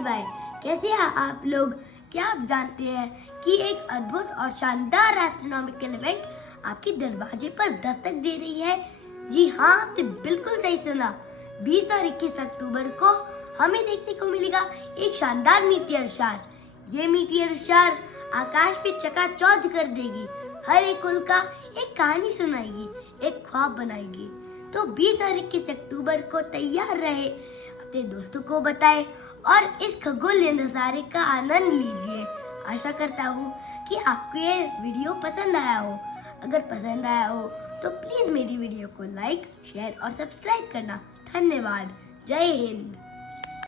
भाई, कैसे हैं आप लोग। क्या आप जानते हैं कि एक अद्भुत और शानदार एस्ट्रोनॉमिकल इवेंट आपके दरवाजे पर दस्तक दे रही है। जी हाँ, आपने बिल्कुल सही सुना। 20 और 21 अक्टूबर को हमें देखने को मिलेगा एक शानदार मीटियर शार। ये मीटियर शार आकाश पे चकाचौंध कर देगी, हर एक उल्का एक कहानी सुनाएगी, एक ख्वाब बनाएगी। तो 20 और 21 अक्टूबर को तैयार रहे, अपने दोस्तों को बताएं और इस खगोलीय नजारे का आनंद लीजिए। आशा करता हूँ कि आपको ये वीडियो पसंद आया हो। अगर पसंद आया हो तो प्लीज मेरी वीडियो को लाइक, शेयर और सब्सक्राइब करना। धन्यवाद। जय हिंद।